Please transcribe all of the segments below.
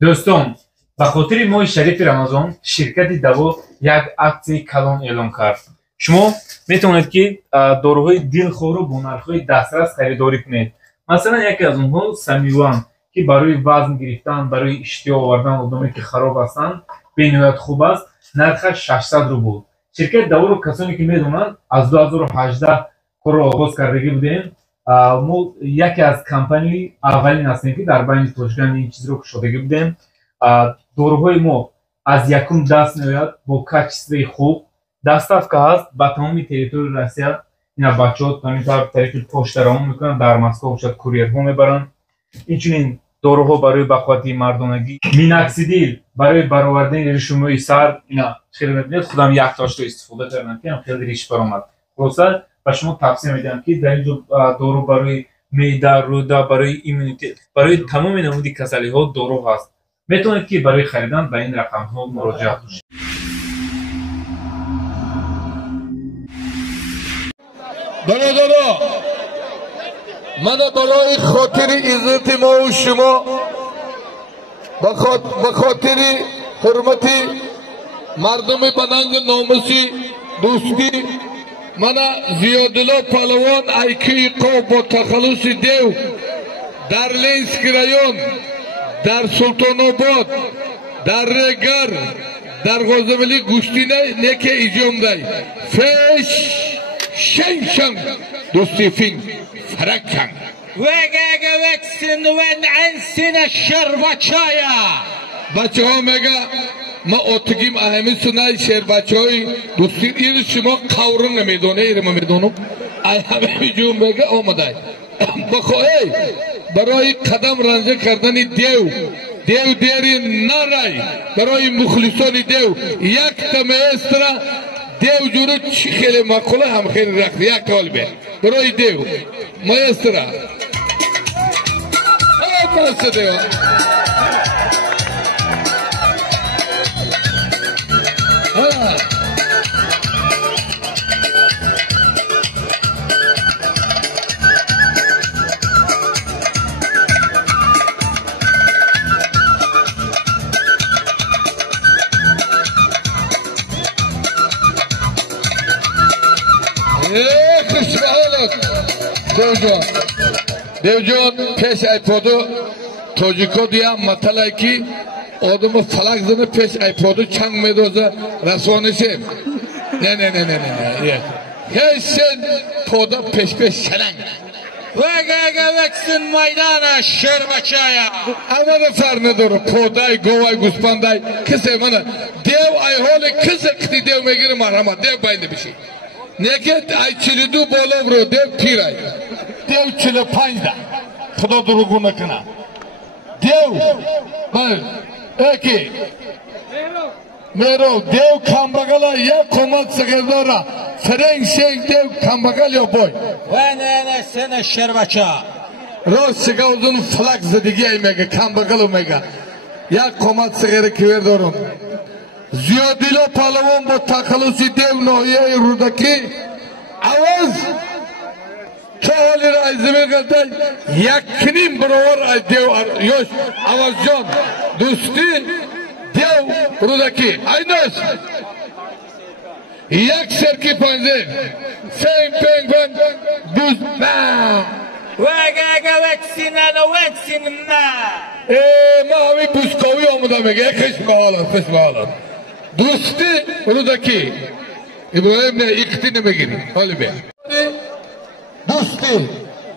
دوستان به خاطر ماه شریف رمضان شرکت دوا یک اکسیای کلان اعلام کرد. شما میتونید که داروهای دلخواه رو با نرخ‌های دسترس خریداری کنید. مثلا یکی از اونها سمیوان که برای وزن گرفتن، برای اشتها آوردن آدمی که خراب هستند بینهایت خوب است. نرخش 600 روبل. شرکت دوا رو کسانی که میدونن از 2018 کار رو آغاز کردگی بودیم. ما یکی از کمپانی اولین هستیم که در بین توجگان این چیز رو کشادگی بودیم. داروهای ما از یکم دست میآید با کیفیت خوب دسترس که هست به تمام تریتوری روسیه. اینا بچه‌ها همین طریق پشت راه میکنن، در مسکو شاید کوریرها میبرن. اینچنین داروها برای بخواتی مردانگی، میناکسیدیل برای برآوردن ریشموی سر، اینا خیلی میبینید خودم یک تاشو استفاده کردم که خیلی ریش برآمد. خلاصه به شما توصیه میدم که در اینجا دارو برای معده، روده، برای ایمونیته، برای تمام نمودی کسلی ها دارو هست. میتونید که برای خریدن به این رقم ها مراجعه کنید. برادران، من برای خاطر عزت ما و شما، به خاطر حرمت مردم بننگ ناموسی دوستی، من زیادلا پهلوان ایکی قوم با تخلص دیو در لینسک رایون، در سلطان آباد، در رگر، در غازولی گوشتینه نکه ایجام دای فش شنشن دوستی فین فرکن وگه وکسن ون عنسن الشربچایا. بچه ها میگه ما اتگیم اهمی سنای شیر بچه های دوستی این شما قورن نمیدونه ایرم میدونم اهمی جو میگه آمده بخواهی برای قدم رنجه کردن دیو دیری نرای برای مخلصان دیو یک تمیستره دیو جورو چی خیلی مقوله هم خیلی رخت یک طالبه برای دیو مایستره پاسه دیو دیو جان پیش ایپادو توجیکو دیا مطلعه کی آدم فلک زنه پیش ایپادو چنگ میدوزه رسوانشه نه هیچن پادا پیش شننگ وگه وکسن میدان شربچایا. اما نفر نداره پادای گوای گوسپندای کسی منه دیو ای حال کسی کتی دیو میگیره مرحمت دیو باینده بشی نکت ای 42 بالا برو دیو پیرای دیو 45 ده خدا دروغو نکنه دیو بله اکی میرو دیو کمبگلا یک کمک سگرداره فرنگ شیک دیو کمبگل یا بای ون سن شربچا روز سگاوزون فلک زدگی ای میگه کمبگلو میگه یک کمک سگره کور دارم زیادیلا پهلوان با تخلصی دیو ناحیه رودکی عوض که حالی رای زمین کرده یکنیم برابر دیو یوش عوض جان دوستی دیو رودکی ایناس یک سرکی پنزه پنگ دوز ما وگه وکسن ما همی بوسکاوی آمده میگه خشم حالان دوستی رودکی ابراهیم نه اکتی نمیگیری حالی بیا دوستی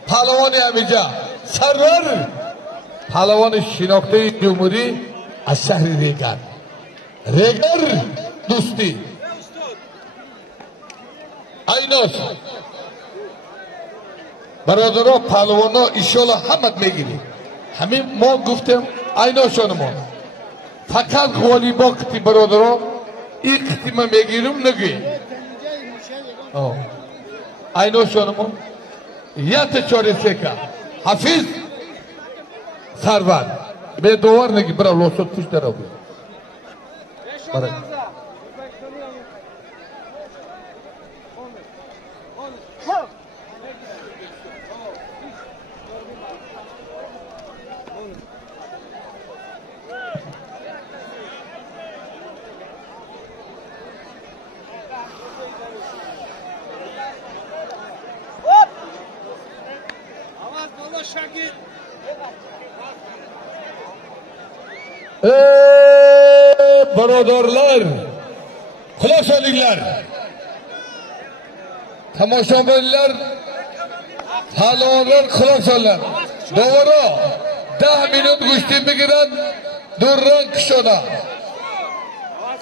پهلوان امیجا سرور پهلوان شناخته جمهوری از شهر ریگر دوستی ایناس برادرها پهلوانا ایشالا همت میگیری همین ما گفتم ایناشانمان فقط غوالی با کتی برادرها این کتی من میگیرم نگی ایناشانمان یت چاری سکا حفیظ سرور bedawar negi bira losot push dara bu. Barak. Birodarlar, quloq solinglar. Tomoshabinlar, palvonlar quloq solinglar. Doğru. 10 minut go'shtimni bilan durang kishona.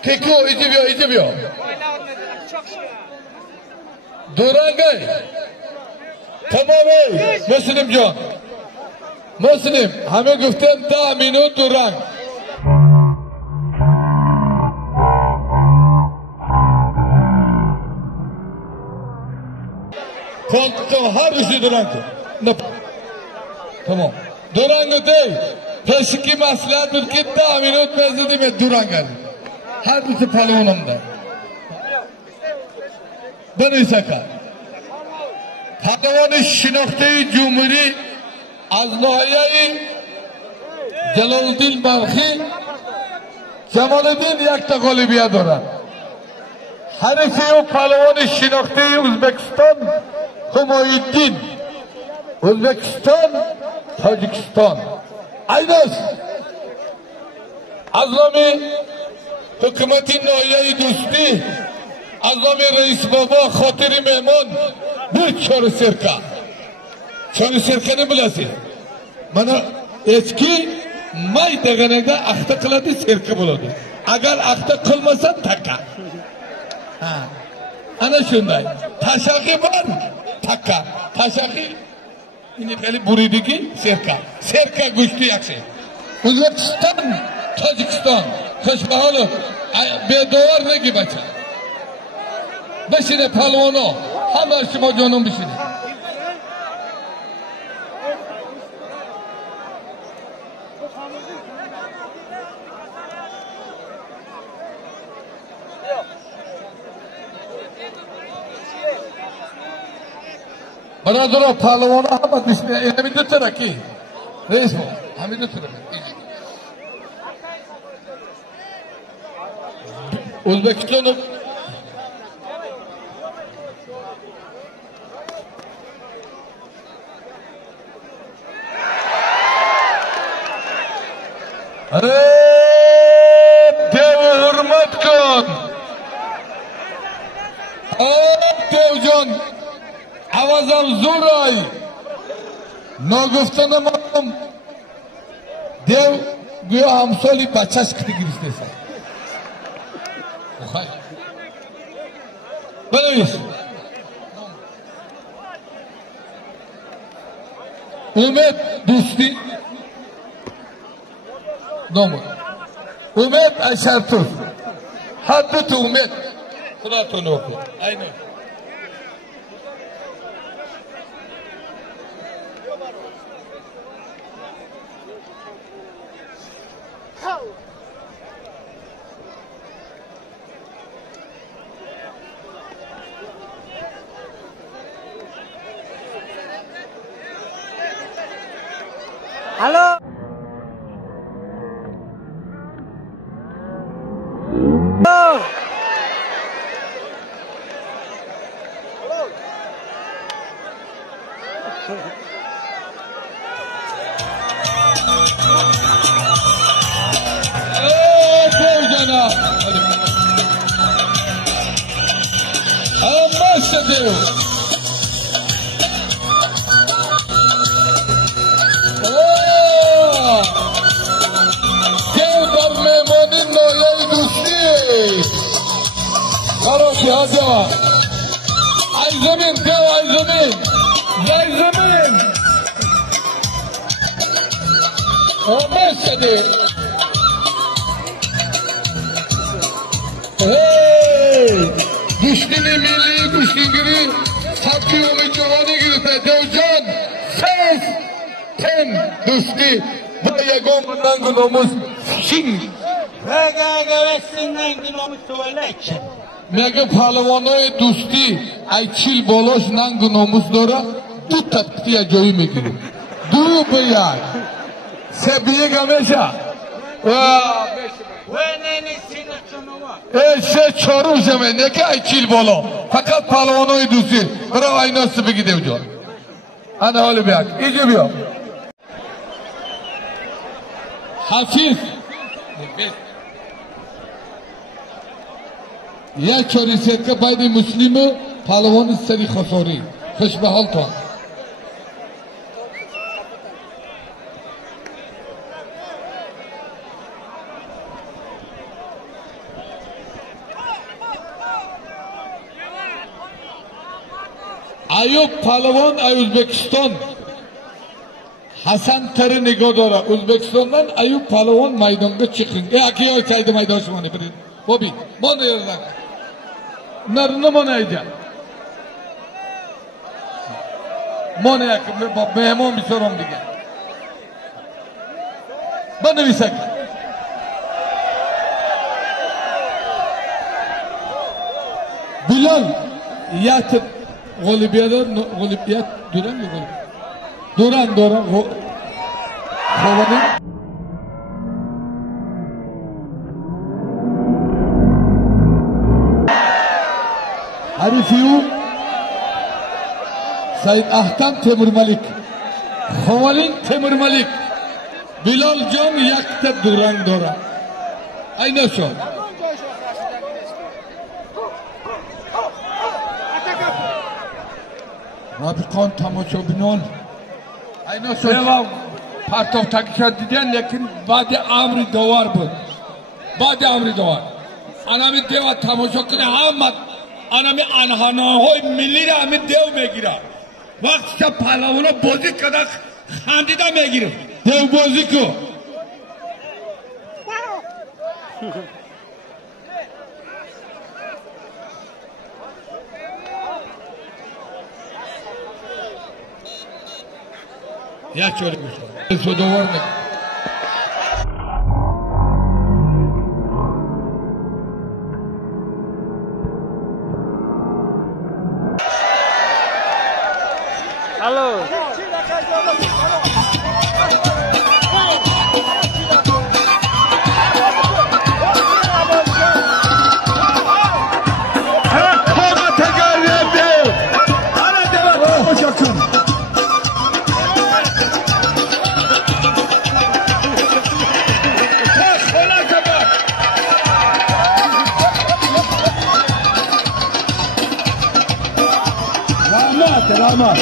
Teko idibiyo. Durangay. Tamam ey, Müslimjon. Müslim, hamma guftam 10 minut durang. Koltukta her işi durangı. Tamam. Durangı değil. Peşiki maslahat bir ki 10 minut mezidi mi durangı. Her birisi palonumda. Bunu isaka. Palonu şinokteyi cumhuri Aznohaya'yı Celaluddin Balhi Cemaluddin yakta galibiye duran. Harifi o palonu şinokteyi Uzbekistan Humayuddin Uzbekistan Tacikistan Aynas Azami Hükümetin Noyayı Dosti Azami Reis Baba Khatiri Mehman bir Çorlu Serka Çorlu Serka'nı bilasi bana eski may deganega akta kıladı Serka buladı agar akta kılmasa taka ana şunday taşaki var taka taşaki ini kali buridiki Serka güçlü yakşı Uzbekistan Tacikistan Kışbahalı bedovar ne gibi açar beşine palvonu hamar şıma canım bir şey Bana palvonu ama düşme elimi tutar ki reis bu hami tutar Uzbekistan'ın dev hürmet kın devcan avazam zoray noguftanım dev güya hamsoli bachas kiti girişteyse bana uyuz Umet Dusti Nomu Umet Aşartur Haddut Umet Sıratunu oku Aynen Halo. Devcana Ambassador Hadi ay zemin dev ay zemin yay zemin o mesele hey düştüğünü milli düştüğünü takıyor mu cevabı gibi devcan ses ten düştü و یگان ننگ و ناموس فشینگ وگه وکسین ننگ ناموس ولک میگه پهلوانای دوستی ای چیل بالاش ننگ و ناموس داره دو تکتی جایی میگیره دو به یک سه به یک همیشه و ننسین چنوه سه چهارم زمینه که ای چیل بالا فقط پهلوانای دوستی برای ایناست بگیده اونجا انا حالی بیاد اینجا بیا حفیظ یک چاری سید که باید مسلم پهلوان سری خساری خوش به حال تو ایوب پهلوان ازبکستان حسن تر نگاه داره ازبکستانdan ایوب پهلوان میدانگه چیخین یکی های چایده میدان شما نبرید بابی ما نیردن نرنه ما نیجا ما نیک مهمان بیسارم دیگه بنویسک بلال یات غالبیت دوران یا غالب دوران خوابانی حریفیو سید احتم تیمور ملک خوالین تیمور ملک بلال جان یک تا دوران دوران اینه شد رابطان تماشابینان اینا شد پرتاب تکیشت دیدن لیکن بعد امر دوار بود بعد امر دوار انامی دیو تماشا کنه همت انامی انحناهای ملی را همی دیو میگیره وقتی که پهلوانا بازی کده خندیده میگیره دیو بازی کو یا چوری میشه سودوار نگه Hello. Rahmat.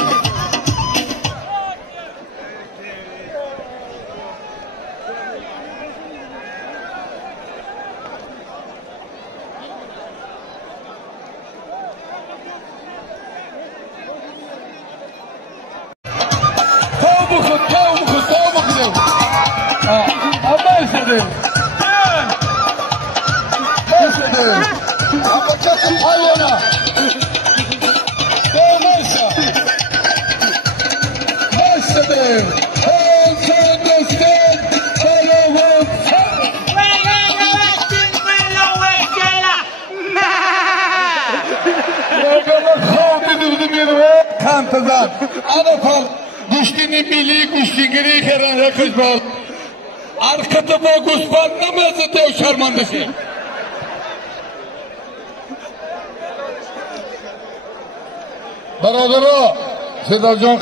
Ana fal, guştini mili, guştingiri heran yakış bal. Arkada bu guspan namazı dev şarmandası. Baradara, Sedacan